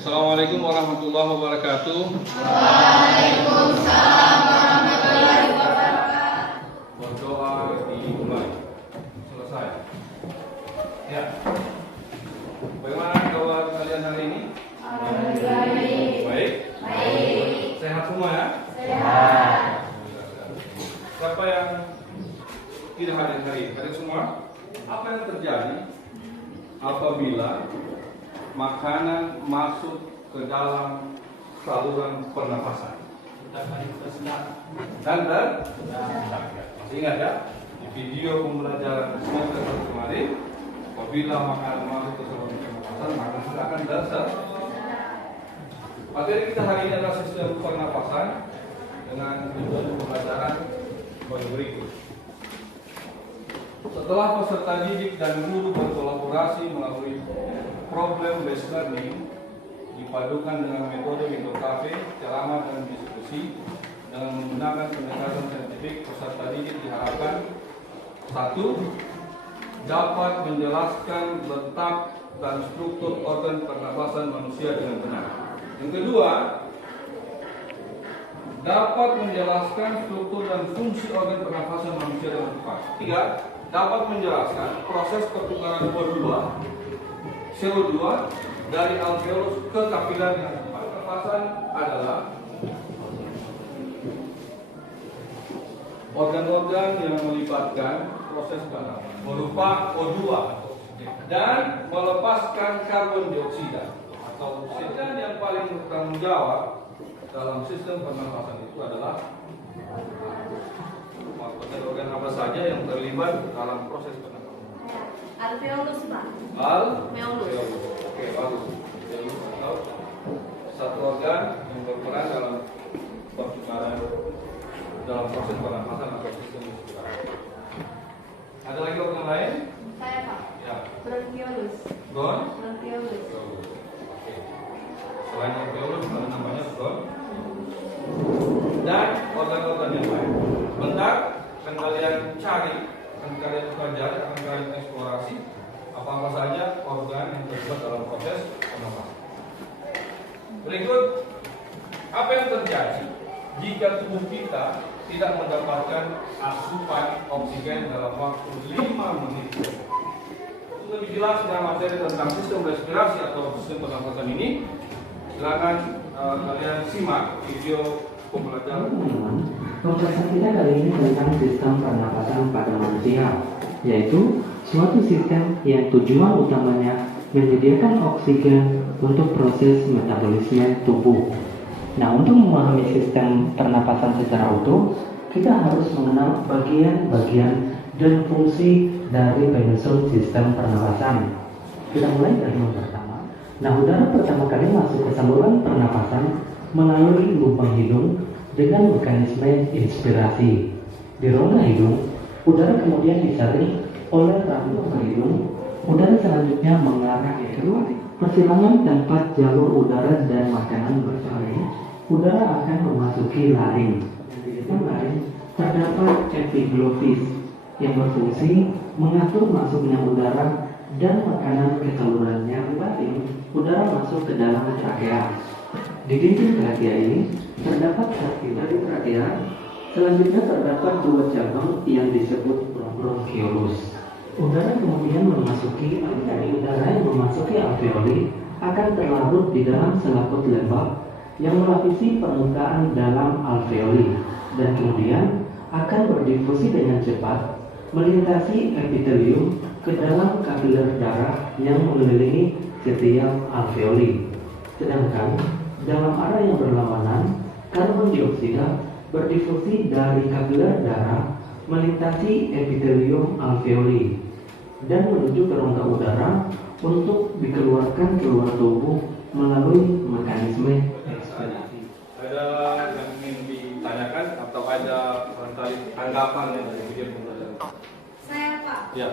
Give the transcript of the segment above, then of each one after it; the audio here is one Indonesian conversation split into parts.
Assalamualaikum warahmatullahi wabarakatuh. Waalaikumsalam warahmatullahi wabarakatuh. Berdoa dimulai. Selesai. Ya. Bagaimana kabar kalian hari ini? Alhamdulillah. Baik. Baik. Sehat semua ya? Sehat. Siapa yang tidak hadir hari ini? Hadir semua? Apa yang terjadi apabila makanan masuk ke dalam saluran pernapasan? Dan masih ingat ya? Di video pembelajaran semester kemarin, apabila makanan masuk ke saluran pernapasan, maka akan dasar. Materi kita hari ini adalah sistem pernapasan dengan metode pembelajaran berikut. Setelah peserta didik dan guru berkolaborasi melalui problem based learning dipadukan dengan metode kafe, ceramah dan diskusi dengan menggunakan pendekatan saintifik, peserta didik diharapkan 1. Dapat menjelaskan letak dan struktur organ pernapasan manusia dengan benar. Yang kedua, dapat menjelaskan struktur dan fungsi organ pernapasan manusia dengan tepat. 3. Dapat menjelaskan proses pertukaran CO2 dari alveolus ke kapiler dengan tepat. Pernapasan adalah organ-organ yang melibatkan proses pernapasan berupa O2 dan melepaskan karbon dioksida atau oksigen. Yang paling bertanggung jawab dalam sistem pernapasan itu adalah organ apa saja yang terlibat dalam proses pernapasan? Alveolus, Pak. Alveolus. Oke, bagus. Alveolus atau satu organ yang berperan dalam pertukaran dalam proses pernapasan atau sistem pernapasan. Ada lagi organ lain? Saya, Pak. Ya. Bronchiolus. Bronchiolus. Oke. Selain alveolus, ada namanya dan organ-organ yang lain. Bentar, akan kalian cari, akan kalian pelajari, akan kalian eksplorasi apa-apa saja organ yang terlibat dalam proses pernapasan. Berikut, apa yang terjadi jika tubuh kita tidak mendapatkan asupan oksigen dalam waktu 5 menit? Untuk lebih jelas dalam materi tentang sistem respirasi atau sistem pernapasan ini, silakan kalian simak video pembelajaran. Pembahasan kita kali ini tentang sistem pernapasan pada manusia, yaitu suatu sistem yang tujuan utamanya menyediakan oksigen untuk proses metabolisme tubuh. Nah, untuk memahami sistem pernapasan secara utuh, kita harus mengenal bagian-bagian dan fungsi dari penyusun sistem pernapasan. Kita mulai dari yang pertama. Nah, udara pertama kali masuk ke saluran pernapasan melalui lubang hidung dengan mekanisme inspirasi. Di rongga hidung, udara kemudian disaring oleh rambut hidung. Udara selanjutnya mengarah ke persilangan tempat jalur udara dan makanan bersaring. Udara akan memasuki laring. Di depan laring terdapat epiglottis yang berfungsi mengatur masuknya udara dan makanan ke salurannya. Udara masuk ke dalam trakea. Di dinding trakea ini terdapat dari trakea. Selanjutnya terdapat 2 cabang yang disebut bronchiolus. Udara kemudian memasuki udara yang memasuki alveoli akan terlarut di dalam selaput lembab yang melapisi permukaan dalam alveoli dan kemudian akan berdifusi dengan cepat melintasi epitelium ke dalam kapiler darah yang mengelilingi setiap alveoli. Sedangkan dalam arah yang berlawanan, karbon dioksida berdifusi dari kapiler darah melintasi epitelium alveoli dan menuju ke rongga udara untuk dikeluarkan keluar tubuh melalui mekanisme ekspirasi. Ada yang ingin ditanyakan atau ada barangkali tanggapan dari video pembelajaran? Saya, Pak. Ya.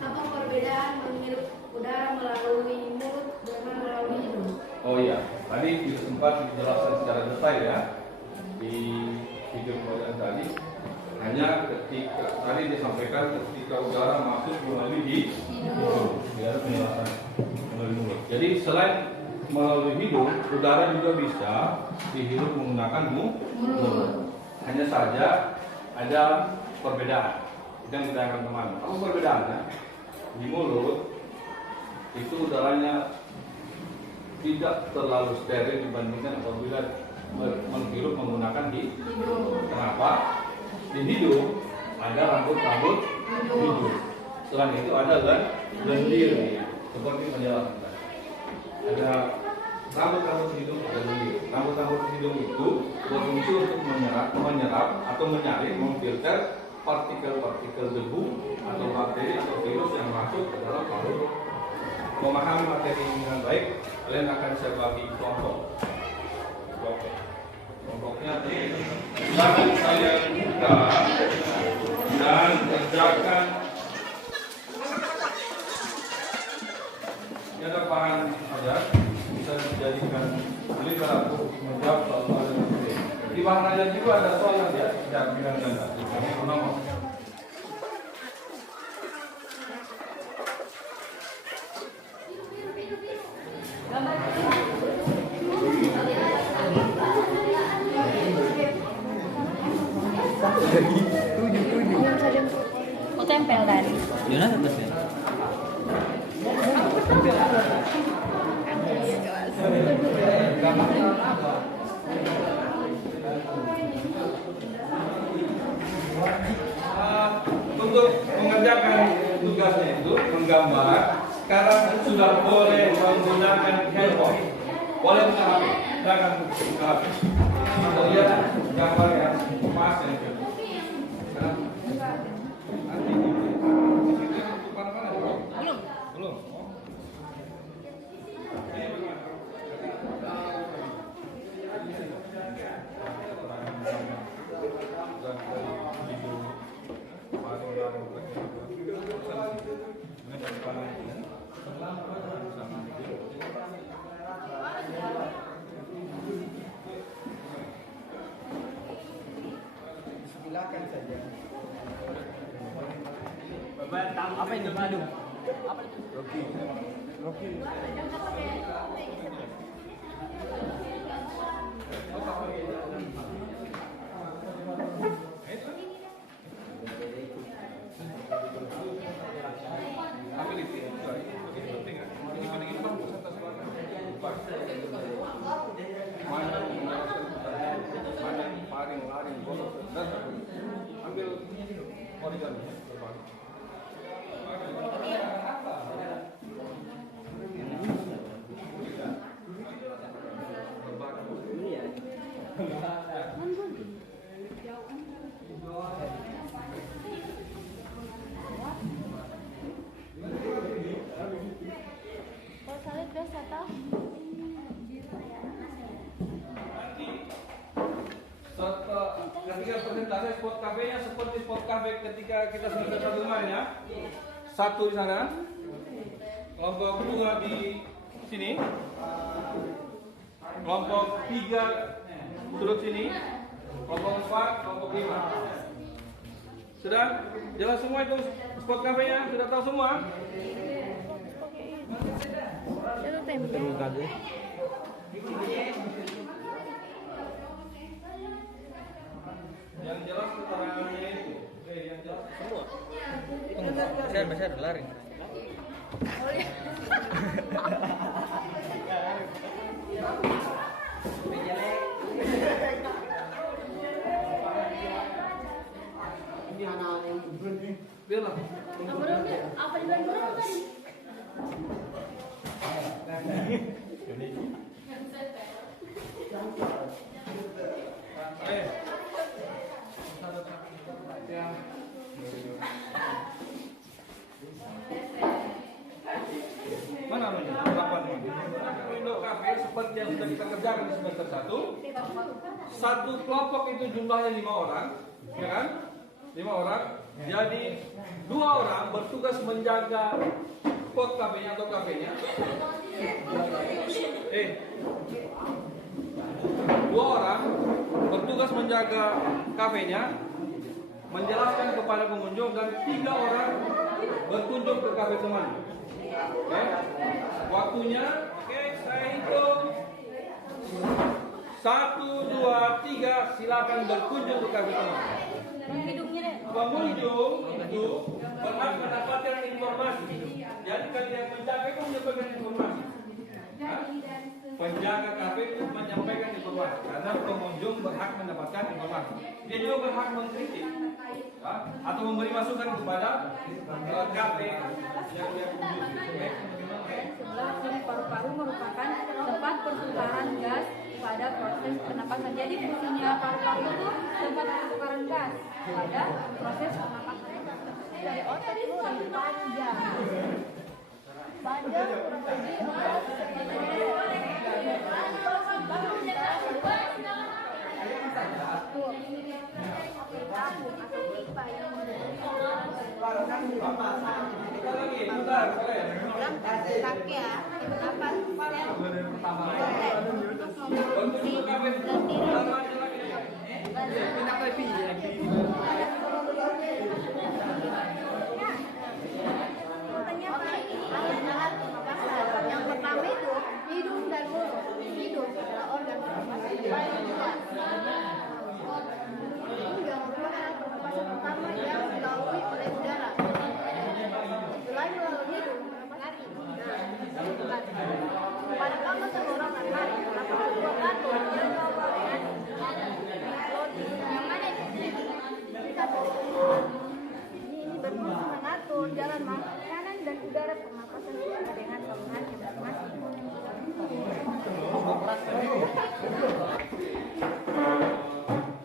Apa perbedaan menghirup udara melalui mulut dengan melalui hidung? Oh iya, tadi sempat dijelaskan secara detail ya di video pembelajaran tadi. Hanya ketika tadi disampaikan ketika udara masuk melalui hidung, biar penjelasan melalui mulut. Jadi selain melalui hidung, udara juga bisa dihirup menggunakan mulut. Hanya saja ada perbedaan. Itu yang kita akan kemana? Apa perbedaannya? Di mulut itu udaranya tidak terlalu steril dibandingkan apabila menghirup menggunakan hidung. Kenapa? Di hidung ada rambut-rambut hidung. Selain itu ada lendir, seperti penjelasan tadi. Ada rambut-rambut hidung dan lendir. Rambut-rambut hidung itu berfungsi untuk menyerap atau menyaring, memfilter partikel-partikel debu atau bakteri atau virus yang masuk ke dalam paru. Memahami materi ini dengan baik, kalian akan saya bagi kelompok. Kelompoknya akan saya buka dan kerjakan. Ini ada bahan saja, bisa dijadikan literatur untuk menjawab soal-soal yang penting. Di bahan aja juga ada soal yang tidak bilang ganda. Nomor. Oh, tempel tadi. Gimana tempel? Untuk mengerjakan tugasnya itu menggambar. Sekarang sudah boleh menggunakan handphone, boleh buka HP, silakan buka HP. Kita lihat gambar yang pas yang itu. Belum. Silakan saja. Apa ini madu? Apa itu? Rocky. Ambil origami berbalik. Ketika presentasi spot cafe-nya seperti spot cafe ketika kita semester satu kemarin ya. Satu di sana, kelompok kedua di sini, kelompok 3 duduk sini, kelompok 4, kelompok 5. Sudah jelas semua itu spot cafe-nya? Sudah tahu semua? Itu tempel. Yang jelas keterangannya itu, yang jelas semua. Saya masih ada lari. Biarlah. Apa dibilang burung tadi? Mana anunya? Berapa nih? Untuk kafe seperti yang sudah kita kerjakan di semester 1. Satu kelompok itu jumlahnya 5 orang, ya kan? 5 orang. Jadi 2 orang bertugas menjaga spot kafenya atau kafenya. 2 orang bertugas menjaga kafenya, menjelaskan kepada pengunjung, dan 3 orang berkunjung ke kafe teman. Oke, waktunya, oke, Saya hitung 1, 2, 3. Silakan berkunjung ke kafe teman. Hidungnya deh. Pengunjung itu berhak mendapatkan informasi. Jadi kalian penjaga itu menyampaikan informasi. Hah? Penjaga kafe itu menyampaikan informasi karena pengunjung berhak mendapatkan informasi. Dia juga berhak mengkritik, ya, atau memberi masukan kepada kafe yang dia kunjungi. Sebelah sini paru-paru merupakan tempat pertukaran gas pada proses pernapasan. Jadi fungsinya paru-paru itu tempat pertukaran gas pada proses pernapasan. Dari otak itu lebih panjang. Panjang kurang lebih 4 kaki ya, berapa sel? Untuk kafe Yang pertama itu hidung dan mulut. Hidung adalah organ pernapasan yang paling luas. Hidung yang merupakan pernapasan pertama yang dilalui oleh udara. Selain melalui hidung, lari. Pada kamu seorang lari, pernapasan dua kaki yang yang mana ini? Ini berfungsi mengatur jalan makanan dan udara pernapasan dengan saluran yang masing-masing.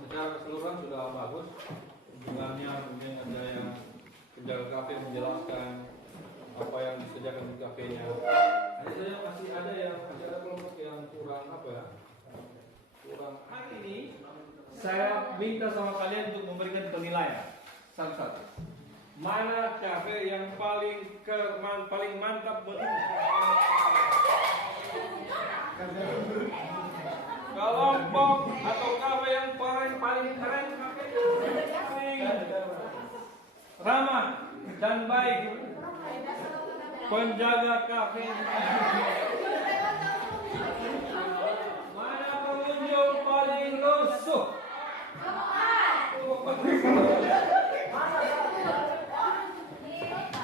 Secara keseluruhan sudah bagus. Kunjungannya mungkin ada yang penjaga kafe menjelaskan apa yang disediakan di kafenya. Hanya saja masih ada kelompok yang kurang apa ya? Kurang. Hari ini saya minta sama kalian untuk memberikan penilaian satu-satu. Mana kafe yang paling mantap menu? Kelompok atau kafe yang paling keren kafe ramah dan baik. Penjaga kafe. Mana pengunjung paling lusuh?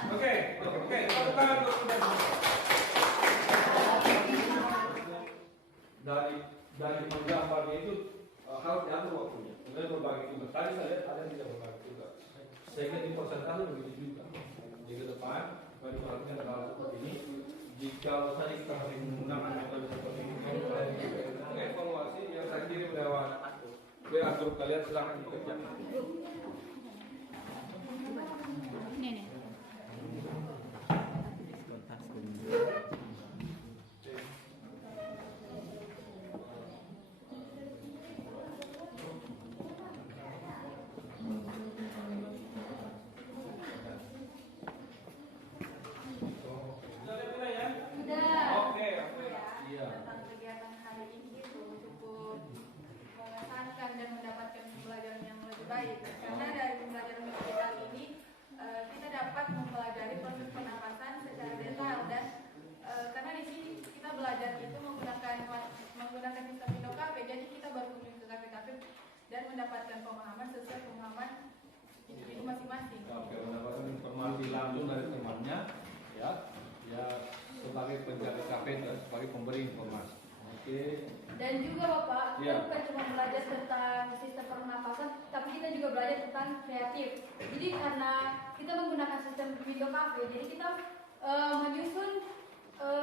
Oke, tepuk tangan dulu. Dari menggambarnya itu harus diatur waktunya. Kemudian berbagi tugas. Tadi saya lihat ada yang tidak berbagi tugas. Sehingga di persentase begitu juga. Di ke depan, bagi perhatian hal seperti ini. Jika saja kita harus menggunakan metode seperti ini, mengevaluasi yang saya kirim lewat WA grup kalian silahkan dikerjakan. Ini nih. Tentang kegiatan hari ini itu cukup mengesankan dan mendapatkan pembelajaran yang lebih baik. Karena dari pembelajaran kita ini kita dapat mempelajari proses pernapasan secara detail dan karena di sini kita belajar itu menggunakan sistem Indokafe, jadi kita berkunjung ke kafe-kafe dan mendapatkan pemahaman sesuai pemahaman individu masing-masing. Oke, mendapatkan informasi langsung dari temannya, ya sebagai penjaga kafe dan sebagai pemberi informasi. Oke. Dan juga Bapak, kita Ya. bukan cuma belajar tentang sistem pernapasan, tapi kita juga belajar tentang kreatif. Jadi karena kita menggunakan sistem Windows Cafe, jadi kita menyusun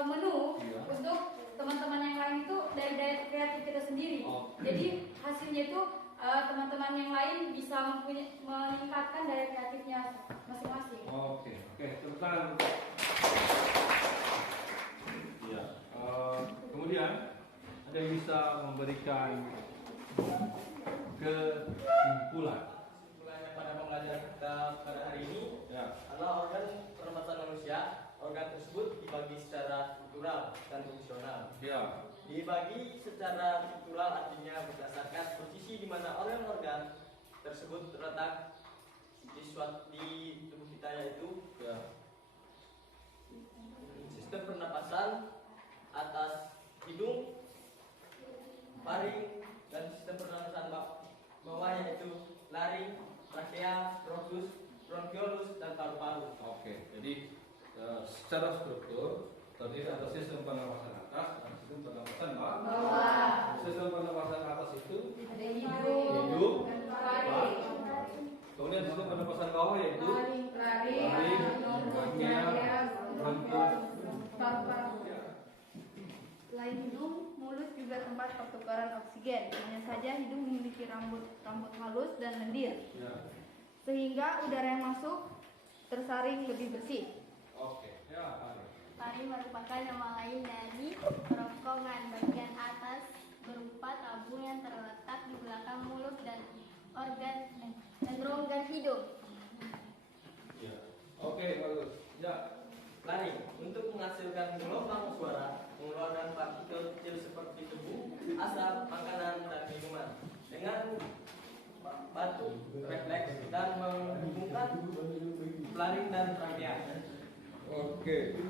menu Ya. untuk teman-teman yang lain itu dari daya kreatif kita sendiri. Oh. Jadi hasilnya itu teman-teman yang lain bisa meningkatkan daya kreatifnya masing-masing. Oke, tepuk tangan. Ya. Kemudian ada yang bisa memberikan kesimpulan. Kesimpulannya pada pembelajaran kita pada hari ini Ya. adalah organ pernapasan manusia. Organ tersebut dibagi secara struktural dan fungsional. Ya. Dibagi secara struktural artinya berdasarkan posisi di mana organ-organ tersebut terletak di tubuh kita, yaitu Ya. sistem pernapasan atas hidung, faring, dan sistem pernapasan bawah yaitu laring, trakea, bronkus, bronkiolus, dan paru-paru. Oke, jadi secara struktur terdiri atas sistem pernapasan atas dan sistem pernapasan bawah. Sistem pernapasan atas itu Ada hidung, hidung, faring, kemudian sistem pernapasan bawah yaitu laring, trakea, bronkus. paru-paru. Selain hidung, mulut juga tempat pertukaran oksigen. Hanya saja hidung memiliki rambut halus dan lendir, Ya. sehingga udara yang masuk tersaring lebih bersih. Oke, ya, Ari. Faring merupakan nama lain dari kerongkongan bagian atas berupa tabung yang terletak di belakang mulut dan rongga hidung. Ya. Oke, bagus. Ya. Laring untuk menghasilkan gelombang suara, mengeluarkan partikel kecil seperti debu, asap, makanan, dan minuman dengan batuk, refleks, dan menghubungkan laring dan trakea. Oke.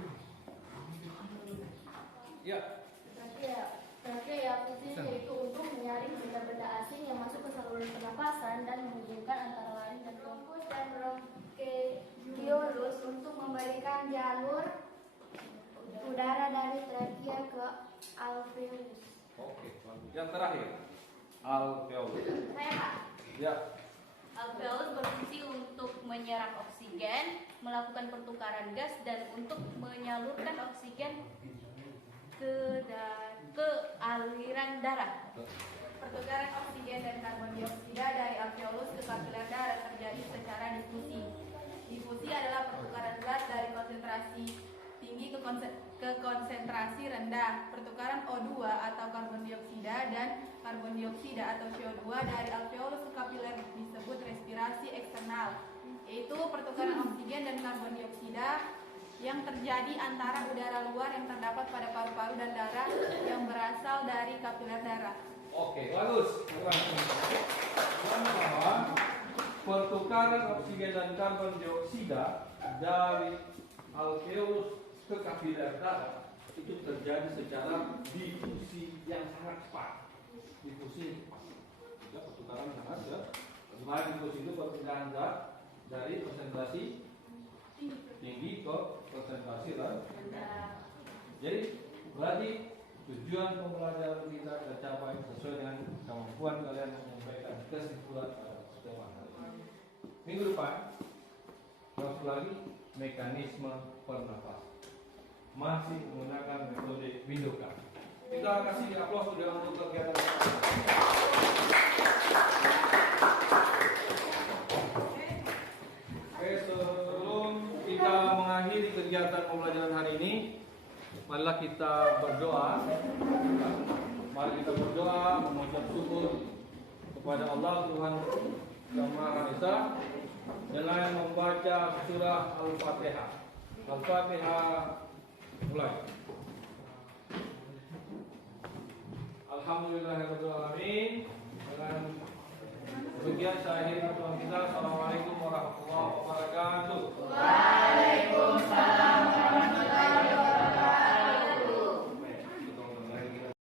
Ya. Trakea fungsinya yaitu untuk menyaring benda-benda asing yang masuk ke saluran pernapasan dan menghubungkan antara laring dan bronkus dan bronkiolus untuk memberikan jalur udara dari trakea ke alveolus. Oke, bagus. Yang terakhir, alveolus. Saya Pak. Ya. Alveolus berfungsi untuk menyerap oksigen, melakukan pertukaran gas, dan untuk menyalurkan oksigen ke aliran darah. Pertukaran oksigen dan karbon dioksida dari alveolus ke kapiler darah terjadi secara difusi. Difusi adalah pertukaran zat dari konsentrasi tinggi ke konsentrasi rendah. Pertukaran O2 atau karbon dioksida dan karbon dioksida atau CO2 dari alveolus ke kapiler disebut respirasi eksternal, yaitu pertukaran oksigen dan karbon dioksida yang terjadi antara udara luar yang terdapat pada paru-paru dan darah yang berasal dari kapiler darah. Oke, bagus. Pertama, pertukaran oksigen dan karbon dioksida dari alveolus ke kapiler darah itu terjadi secara difusi yang sangat cepat. Difusi cepat. Juga pertukaran sangat cepat. Bagaimana difusi itu perpindahan zat dari konsentrasi tinggi ke konsentrasi rendah. Jadi berarti tujuan pembelajaran kita tercapai sesuai dengan kemampuan kalian menyampaikan kesimpulan pada pertemuan hari ini. Minggu depan langsung lagi mekanisme pernapasan masih menggunakan metode Windoka. Kita kasih aplaus juga untuk kegiatan. Oke, sebelum kita mengakhiri kegiatan pembelajaran hari ini, marilah kita berdoa. Mari kita berdoa mengucap syukur kepada Allah Tuhan Yang Maha Esa dengan membaca surah Al-Fatihah. Al-Fatihah mulai. Alhamdulillahirabbil alamin. Dengan demikian saya akhiri pertemuan kita. Assalamualaikum warahmatullahi wabarakatuh. Waalaikumsalam.